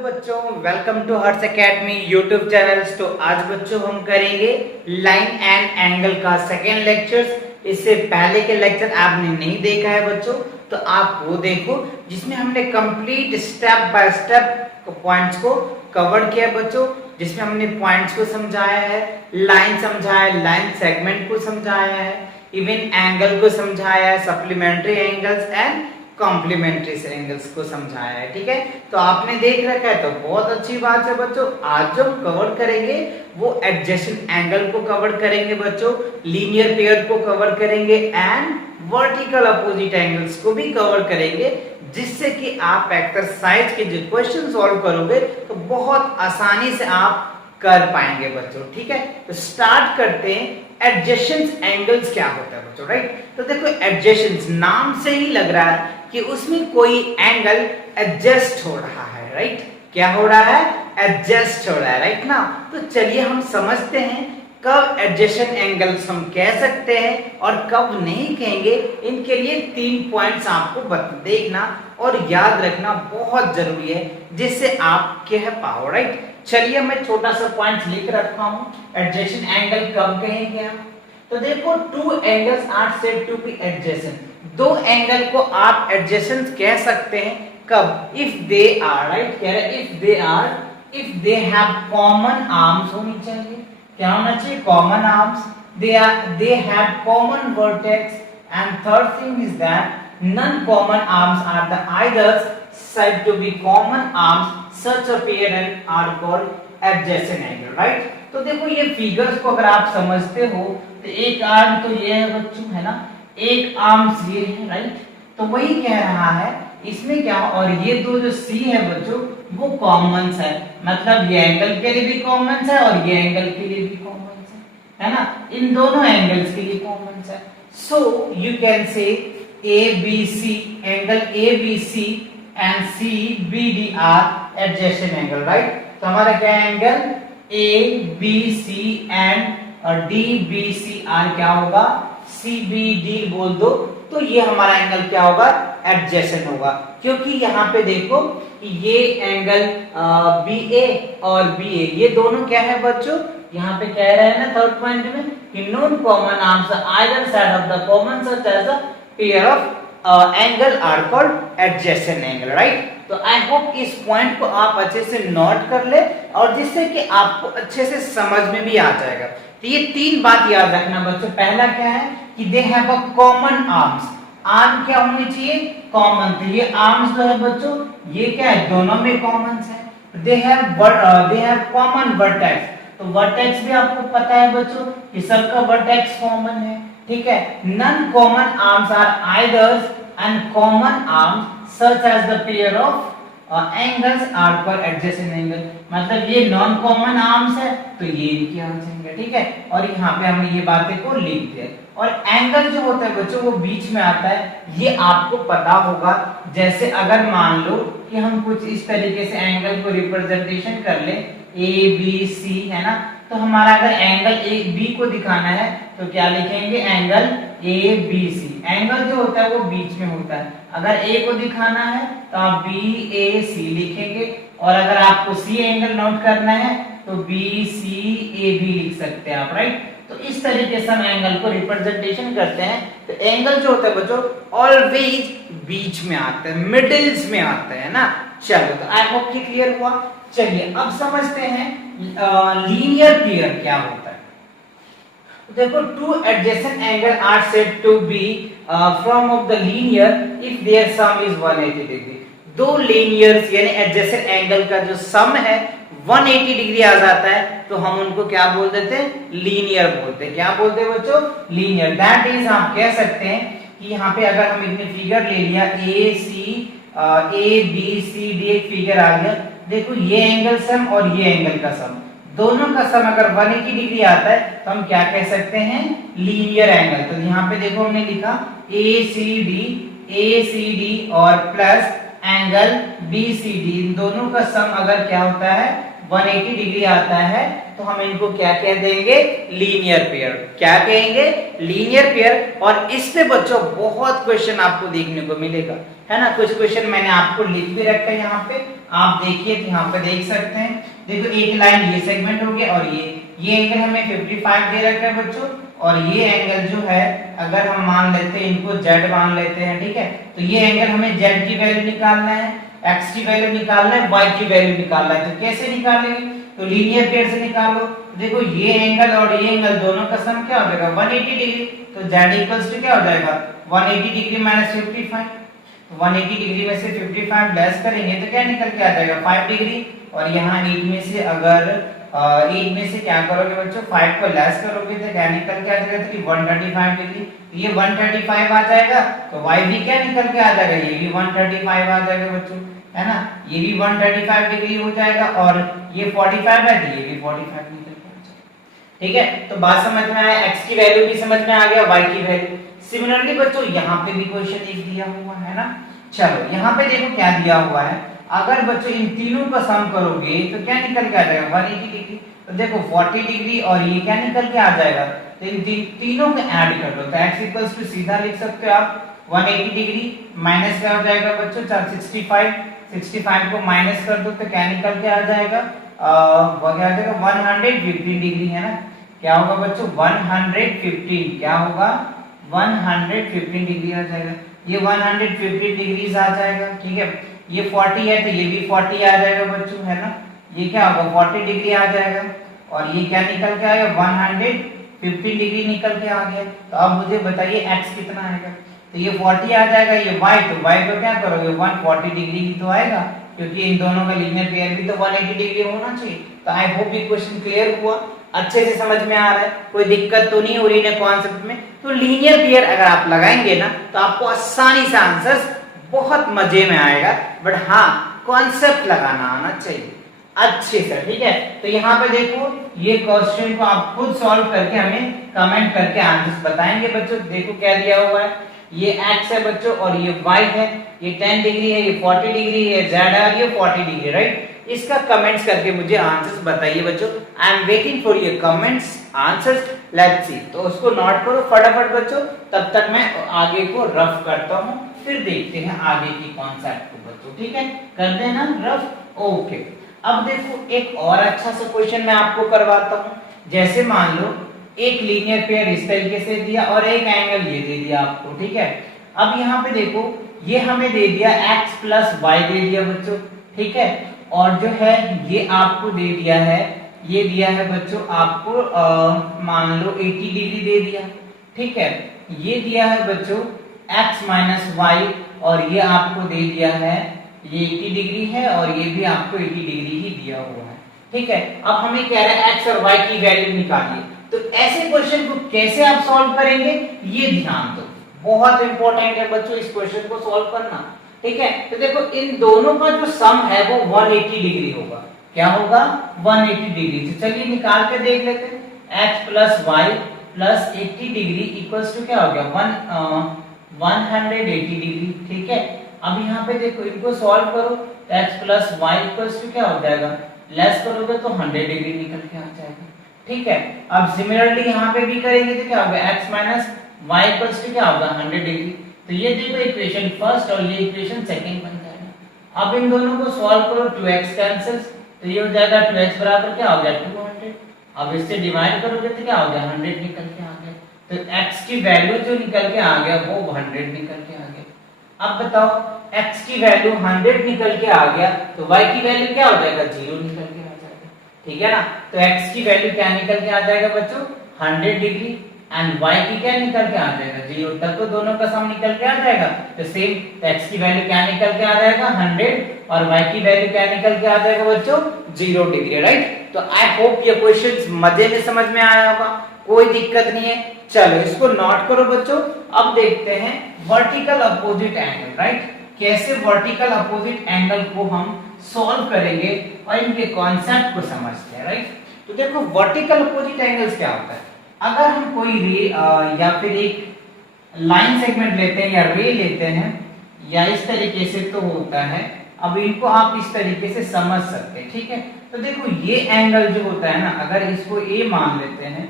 बच्चों, welcome to Harsh academy YouTube channels. तो आज बच्चों हम करेंगे लाइन एंड एंगल का सेकेंड लेक्चर। इससे पहले के लेक्चर आपने नहीं देखा है बच्चों, तो आप वो देखो जिसमें हमने complete step by step points को कवर किया बच्चों, जिसमें हमने पॉइंट्स को समझाया है, लाइन समझाया है, लाइन सेगमेंट को समझाया है, इवन एंगल को समझाया है, supplementary angles and complementary angles को समझाया है। ठीक है, तो आपने देख रखा है तो बहुत अच्छी बात है बच्चों। आज जो कवर करेंगे वो एडजेसेंट एंगल को कवर करेंगे बच्चों, लीनियर पेयर को कवर करेंगे एंड वर्टिकल अपोजिट एंगल्स को भी कवर करेंगे, जिससे कि आप एक्सरसाइज के जो क्वेश्चन सॉल्व करोगे तो बहुत आसानी से आप कर पाएंगे बच्चों। ठीक है, तो स्टार्ट करते हैं। एडजेसेंट एंगल्स क्या होता है बच्चों, राइट? तो देखो एडजेसेंट नाम से ही लग रहा है कि उसमें कोई एंगल एडजस्ट हो रहा है, राइट? क्या हो रहा है? एडजस्ट हो रहा है, राइट ना? तो चलिए हम समझते हैं कब एडजेसेंट एंगल्स हम कह सकते हैं और कब नहीं कहेंगे। इनके लिए 3 पॉइंट्स आपको देखना और याद रखना बहुत जरूरी है, जिससे आप कह पाओ, राइट? चलिए मैं छोटा सा पॉइंट लिख रखा हूं, एडजेसेंट एंगल कब कहेंगे हम। तो देखो 2 angles are said to be adjacent. 2 angle को आप एडजेसेंट कह सकते हैं कब? If they are, right? कह रहे if they have common arms होनी चाहिए। क्या होना चाहिए? Common arms. They have common vertex and third thing is that non common arms are the eithers said to be common arms. Such a pair are called adjacent angle, right? तो देखो ये figures को अगर आप समझते हो तो एक आर्म तो ये है बच्चों, है ना? एक आर्म्स ये है, राइट? तो वही कह रहा है इसमें क्या, और ये दो जो सी है बच्चों वो कॉमन है, मतलब ये एंगल के लिए भी कॉमन है और ये एंगल के लिए भी कॉमन है ना? इन दोनों एंगल्स के लिए कॉमन है। सो you can say A B C, angle A B C and CBD are adjacent angle, right? तो हमारा क्या angle ABC and DBC are क्या होगा? CBD बोल दो तो ये हमारा एंगल क्या होगा? एडजेसेंट होगा, क्योंकि यहाँ पे देखो ये एंगल BA और BA ये दोनों क्या है बच्चों? यहाँ पे कह रहे हैं ना थर्ड पॉइंट में कि non common arms either side of the common such edge a pair of angle are called adjacent angle, right? तो आई होप इस पॉइंट को आप अच्छे से नोट कर ले और जिससे कि आपको अच्छे से समझ में भी आ जाएगा। तो ये 3 बात याद रखना बच्चों। पहला क्या है कि they have a common arms. Arm क्या होनी चाहिए? कॉमन। तो ये आर्म्स जो है बच्चों ये क्या है? दोनों में कॉमन है। दे हैव कॉमन वर्टेक्स। तो वर्टेक्स भी आपको पता है बच्चों कि सबका वर्टेक्स कॉमन है, ठीक है? Non common arms are eithers and common arms such as the pair of angles are called adjacent angle. मतलब ये नॉन कॉमन आर्म्स है तो ये इनके आर्म्स हैं, ठीक है? और यहाँ पे हमने ये बातें को लिख दिया। और एंगल जो होता है बच्चों वो बीच में आता है, ये आपको पता होगा। जैसे अगर मान लो कि हम कुछ इस तरीके से एंगल को रिप्रेजेंटेशन कर ले ए बी सी, है ना? तो हमारा अगर एंगल ए बी को दिखाना है तो क्या लिखेंगे? Angle A B C. Angle जो होता है वो बीच में होता है। अगर ए को दिखाना है तो आप बी ए सी लिखेंगे, और अगर आपको सी एंगल नोट करना है तो बी सी ए भी लिख सकते हैं आप, राइट? तो इस तरीके से हम एंगल को रिप्रेजेंटेशन करते हैं। तो एंगल जो होता है बच्चों ऑलवेज बीच में आता है, मिडिल्स में आता है ना? चलो, तो आई होप कि क्लियर हुआ। चलिए अब समझते हैं लीनियर पेयर क्या होता है। देखो 2 adjacent angle are said to be from of the linear if their sum is 180 degree। 2 लीनियर्स यानी एडजेसेंट एंगल का जो सम है 180 डिग्री आ जाता है तो हम उनको क्या बोल देते हैं? लीनियर बोलते हैं। क्या बोलते हैं बच्चों? लीनियर। दैट इज आप कह सकते हैं कि यहाँ पे अगर हम इतने फिगर ले लिया ए बी सी डी, एक फिगर आ गया। देखो ये एंगल सम और ये एंगल का सम, दोनों का सम अगर 180 डिग्री आता है तो हम क्या कह सकते हैं? Linear angle. तो यहाँ पे देखो हमने लिखा ए सी डी और प्लस एंगल BCD, इन दोनों का सम अगर क्या होता है 180 डिग्री आता है तो हम इनको क्या कह देंगे, लीनियर पेयर। क्या कहेंगे, लीनियर पेयर। और इस पे बच्चों बहुत क्वेश्चन आपको देखने को मिलेगा, है ना। कुछ क्वेश्चन मैंने आपको लिख भी रखा है यहाँ पे, आप देखिए तो यहाँ पे देख सकते हैं। देखो एक लाइन ये सेगमेंट हो गया और ये एंगल हमें 55 दे रखा है बच्चों, और ये एंगल जो है अगर हम मान लेते हैं इनको Z मान लेते हैं, ठीक है। तो ये एंगल हमें Z की वैल्यू निकालना है, X की वैल्यू निकालना है, Y की वैल्यू निकालना है। तो कैसे निकालेंगे, तो लीनियर पेयर से निकालो। देखो ये एंगल और ये एंगल दोनों का सम क्या हो जाएगा 180 डिग्री, तो Z इक्वल्स टू क्या हो जाएगा 180 डिग्री माइनस 55। तो 180 डिग्री में से 55 लेस करेंगे तो क्या निकल के आ जाएगा 5 डिग्री। और यहाँ 8 में से अगर 8 में से क्या करोगे बच्चों 5 को लेस करोगे तो क्या निकल के आ जाएगा, तो 135 डिग्री। ये 135 आ जाएगा तो y भी क्या निकल के आ जाएगा, ये भी 135 आ जाएगा बच्चों, है ना। ये भी 135 डिग्री हो जाएगा और ये 45 है तो ये भी 45 निकल के आ जाएगा। ठीक है, तो बात समझ में आया, x की वैल्यू भी समझ में आ गया, y की वैल्यू। सिमिलरली बच्चों यहाँ पे भी क्वेश्चन एक दिया हुआ है ना। चलो यहाँ पे देखो क्या दिया हुआ है, अगर बच्चों इन तीनों का सम करोगे तो क्या निकल के आ जाएगा 180 डिग्री। तो देखो 40 डिग्री और ये क्या निकल के आ जाएगा, तो इन तीनों को ऐड कर दो। तो x इक्वल्स टू सीधा लिख सकते हो आप 180 डिग्री माइनस क्या हो जाएगा बच्चों 65 को माइनस कर दो तो क्या निकल के आ जाएगा, वो क्या आ जाएगा 115 डिग्री, है ना। क्या होगा बच्चों 115, क्या होगा 115 डिग्री आ जाएगा। ये 150 डिग्रीज आ जाएगा, ठीक है। ये 40 है तो ये भी 40 आ जाएगा बच्चों, है ना। ये क्या होगा 40 डिग्री आ जाएगा और ये क्या निकल के आएगा 150 डिग्री निकल के आ गया। तो अब मुझे बताइए x कितना आएगा, तो ये 40 आ जाएगा, ये y, तो y को क्या करोगे 140 डिग्री ही तो आएगा, क्योंकि इन दोनों का लीनियर पेयर भी तो 180 डिग्री होना चाहिए। तो आई होप ये क्वेश्चन क्लियर हुआ, अच्छे से समझ में आ रहा है, कोई दिक्कत तो नहीं हो रही है कॉन्सेप्ट में। तो लीनियर पेयर अगर आप लगाएंगे ना तो आपको आसानी से आंसर्स बहुत मजे में आएगा, बट हाँ कॉन्सेप्ट लगाना आना चाहिए अच्छे से, ठीक है। तो यहाँ पे देखो ये क्वेश्चन को आप खुद सॉल्व करके हमें कमेंट करके आंसर्स बताएंगे बच्चों। देखो क्या दिया हुआ है, ये x है बच्चों और ये y है, ये 10 डिग्री है, ये 40 डिग्री है, z है और ये 40 डिग्री, राइट। इसका कमेंट्स करके मुझे आंसर्स बताइए बच्चों। I am waiting for your comments answers, let's see. तो उसको नोट करो फटाफट बच्चों, तब तक मैं आगे को रफ करता हूँ, फिर देखते हैं आगे की कॉन्सेप्ट को बच्चों, ठीक है। कर देना रफ, ओके। अब देखो एक और अच्छा सा क्वेश्चन मैं आपको करवाता हूँ। जैसे मान लो एक लीनियर पेयर इस तरीके से दिया और एक एंगल ये दे दिया आपको, ठीक है। अब यहाँ पे देखो ये हमें दे दिया x प्लस वाई दे दिया बच्चों, ठीक है। और जो है ये आपको दे दिया है, ये दिया है बच्चों आपको मान लो 80 डिग्री दे दिया, ठीक है। ये दिया है बच्चों x माइनस वाई और ये आपको दे दिया है ये 80 डिग्री है और ये भी आपको 80 डिग्री ही दिया हुआ है, ठीक है। अब हमें कह रहा है x और y की वैल्यू निकालिए। तो ऐसे क्वेश्चन को कैसे आप सॉल्व करेंगे ये ध्यान दो, बहुत इंपॉर्टेंट है बच्चों इस क्वेश्चन को सॉल्व करना, ठीक है। तो देखो इन दोनों का जो सम है वो 180 डिग्री होगा, क्या होगा 180 डिग्री। तो चलिए निकाल के देख लेते हैं। x plus y plus 80 degree equals to क्या हो गया 180 डिग्री, ठीक है। अब यहाँ पे देखो इनको सॉल्व करो तो x plus y equals to क्या हो जाएगा, लेस करोगे तो 100 डिग्री निकल के आ जाएगा, ठीक है। अब सिमिलरली यहाँ पे भी करेंगे तो क्या होगा x minus y equals to क्या होगा 100 डिग्री। तो ये देखो इक्वेशन फर्स्ट और ये इक्वेशन सेकंड बन जाएगा। अब इन दोनों को सॉल्व करो, 2x कैंसिल्स तो ये हो जाएगा 2x बराबर क्या हो गया 200। अब इससे डिवाइड करोगे तो क्या हो गया 100 निकल के आ गया। तो x की वैल्यू जो निकल के आ गया वो 100 निकल के आ गया। अब बताओ x की वैल्यू 100 निकल के आ गया तो y की वैल्यू क्या हो जाएगा 0 निकल के आ जाएगा, ठीक है ना। तो x की वैल्यू क्या निकल के आ जाएगा बच्चों 100 डिग्री एंड y की क्या निकल के आ जाएगा 0, तब तो दोनों का सम निकल के आ जाएगा। तो सेम तो x की वैल्यू क्या निकल के आ जाएगा 100 और y की वैल्यू क्या निकल के आ जाएगा बच्चों 0 डिग्री, राइट। तो आई होप ये क्वेश्चंस मजे में समझ में आया होगा, कोई दिक्कत नहीं है। चलो इसको नोट करो बच्चों। अब देखते हैं वर्टिकल अपोजिट एंगल, राइट। कैसे वर्टिकल अपोजिट एंगल को हम सॉल्व करेंगे और इनके कॉन्सेप्ट को समझते हैं, राइट। तो देखो वर्टिकल अपोजिट एंगल्स क्या होता है, अगर हम कोई रे या फिर एक लाइन सेगमेंट लेते हैं या रे लेते हैं, या इस तरीके से तो होता है। अब इनको आप इस तरीके से समझ सकते हैं, ठीक है। तो देखो ये एंगल जो होता है ना, अगर इसको ए मान लेते हैं,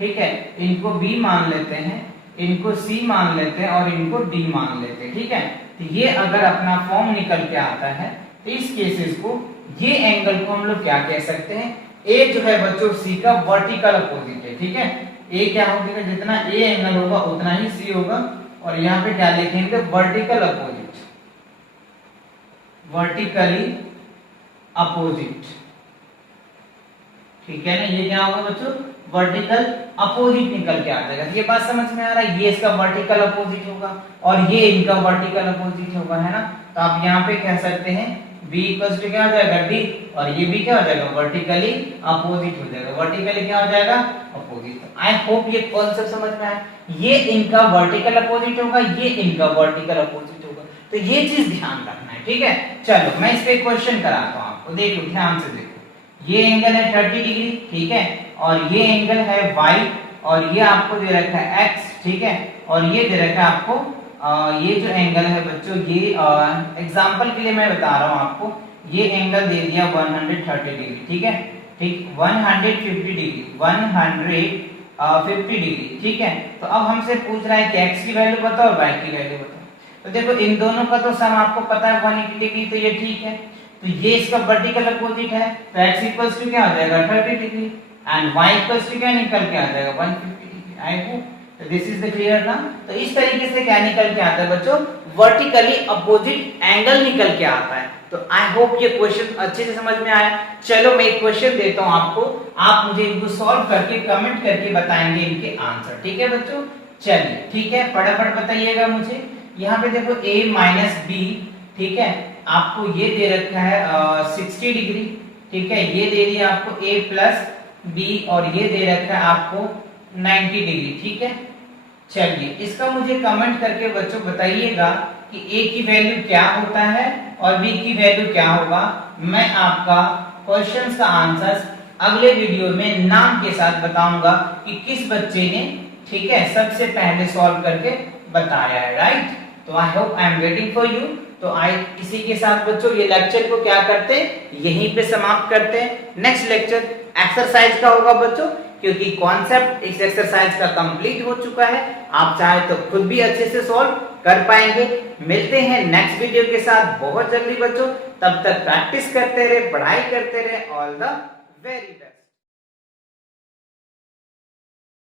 ठीक है, इनको बी मान लेते हैं, इनको सी मान लेते हैं और इनको डी मान लेते हैं, ठीक है। तो ये अगर अपना फॉर्म निकल के आता है तो इस केसेस को, ये एंगल को हम लोग क्या कह सकते हैं, ए जो है बच्चों सी का वर्टिकल अपोजिट है, ठीक है। ए क्या होगा, जितना ए एंगल होगा उतना ही सी होगा, और यहाँ पे क्या लिखेंगे, वर्टिकल अपोजिट, वर्टिकली अपोजिट, ठीक है ना। ये क्या होगा बच्चों, वर्टिकल अपोजिट निकल के आ जाएगा। ये बात समझ में आ रहा है, ये इसका वर्टिकल अपोजिट होगा और ये इनका वर्टिकल अपोजिट होगा, है ना। तो आप यहाँ पे कह सकते हैं b इक्वल टू क्या हो जाएगा, d, और ये भी क्या हो जाएगा, वर्टिकली अपोजिट हो जाएगा। वर्टिकली क्या हो जाएगा, अपोजिट। आई होप ये कॉन्सेप्ट समझ में आया। ये इनका वर्टिकल अपोजिट होगा, ये इनका वर्टिकल अपोजिट होगा, तो ये चीज ध्यान रखना है, ठीक है। चलो मैं इस पे क्वेश्चन कराता हूँ आपको, देखो ध्यान से देखो। ये एंगल है 30 डिग्री, ठीक है, और ये एंगल है y, और ये आपको दे रखा है x, ठीक है, और ये दे रखा है आपको ये जो एंगल है बच्चों, ये एग्जांपल के लिए मैं बता रहा हूँ आपको, ये एंगल दे दिया 130 डिग्री, ठीक है, ठीक, 150 डिग्री, 150 डिग्री, ठीक है। तो अब हमसे पूछ रहा है कि x की वैल्यू बताओ और y की वैल्यू बताओ। तो देखो इन दोनों का तो सम आपको पता है 180 डिग्री, तो ये ठीक है। तो ये इसका वर्टिकल अपोजिट है, तो x इक्वल्स टू क्या हो जाएगा, 30 degree, and y equals to क्या निकल के आ जाएगा, 150 degree. I hope this is the clear ना। तो इस तरीके से क्या निकल के आता है बच्चों, वर्टिकली अपोजिट एंगल निकल के आता है। तो आई होप ये क्वेश्चन अच्छे से समझ में आया। चलो मैं एक क्वेश्चन देता हूं आपको, आप मुझे इनको सॉल्व करके कमेंट करके बताएंगे इनके आंसर, ठीक है बच्चों। चलिए ठीक है, फटाफट बताइएगा मुझे। यहाँ पे देखो a माइनस बी, ठीक है, आपको ये दे रखा है 60 डिग्री, ठीक है, ये दे दिया आपको a प्लस बी, और ये दे रखा है आपको 90 डिग्री, ठीक है। चलिए इसका मुझे कमेंट करके बच्चों बताइएगा कि a की वैल्यू क्या होता है और b की वैल्यू क्या होगा। मैं आपका क्वेश्चंस का आंसर अगले वीडियो में नाम के साथ बताऊंगा कि किस बच्चे ने, ठीक है, सबसे पहले सॉल्व करके बताया है, राइट। तो I hope I am waiting for you. तो इसी के साथ बच्चों ये लेक्चर को क्या करते हैं, यहीं पे समाप्त करते हैं। नेक्स्ट लेक्चर एक्सरसाइज का होगा बच्चों, क्योंकि कॉन्सेप्ट इस एक्सरसाइज का कंप्लीट हो चुका है। आप चाहे तो खुद भी अच्छे से सॉल्व कर पाएंगे। मिलते हैं नेक्स्ट वीडियो के साथ बहुत जल्दी बच्चों। तब तक प्रैक्टिस करते रहे, पढ़ाई करते रहे। All the very best.